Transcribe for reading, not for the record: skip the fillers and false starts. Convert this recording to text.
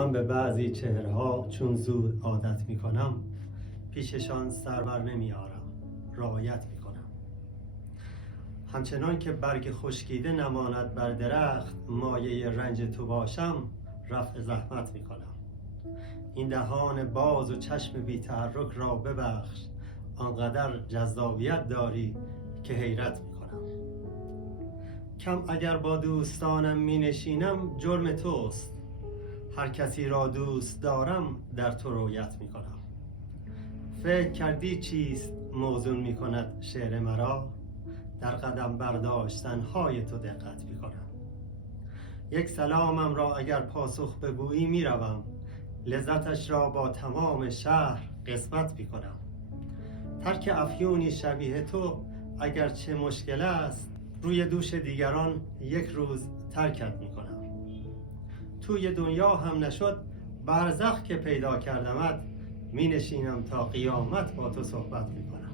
من به بعضی چهرها چون زود عادت می کنم پیششان سر بر نمی آرم، رعایت می کنم. همچنان که برگ خشکیده نماند بر درخت، مایه رنج تو باشم رفع زحمت می کنم. این دهان باز و چشم بی تحرک را ببخش، آنقدر جذابیت داری که حیرت می کنم. کم اگر با دوستانم می نشینم جرم توست، هر کسی را دوست دارم در تو رویت می کنم. فکر کردی چیست موزون می کند شعر مرا؟ در قدم برداشتن های تو دقت می کنم. یک سلامم را اگر پاسخ بگویی می روم، لذتش را با تمام شهر قسمت می کنم. ترک افیونی شبیه تو اگر چه مشکل است، روی دوش دیگران یک روز ترکت می کنم. توی دنیا هم نشد برزخ که پیدا کردمت، می نشینم تا قیامت با تو صحبت می کنم.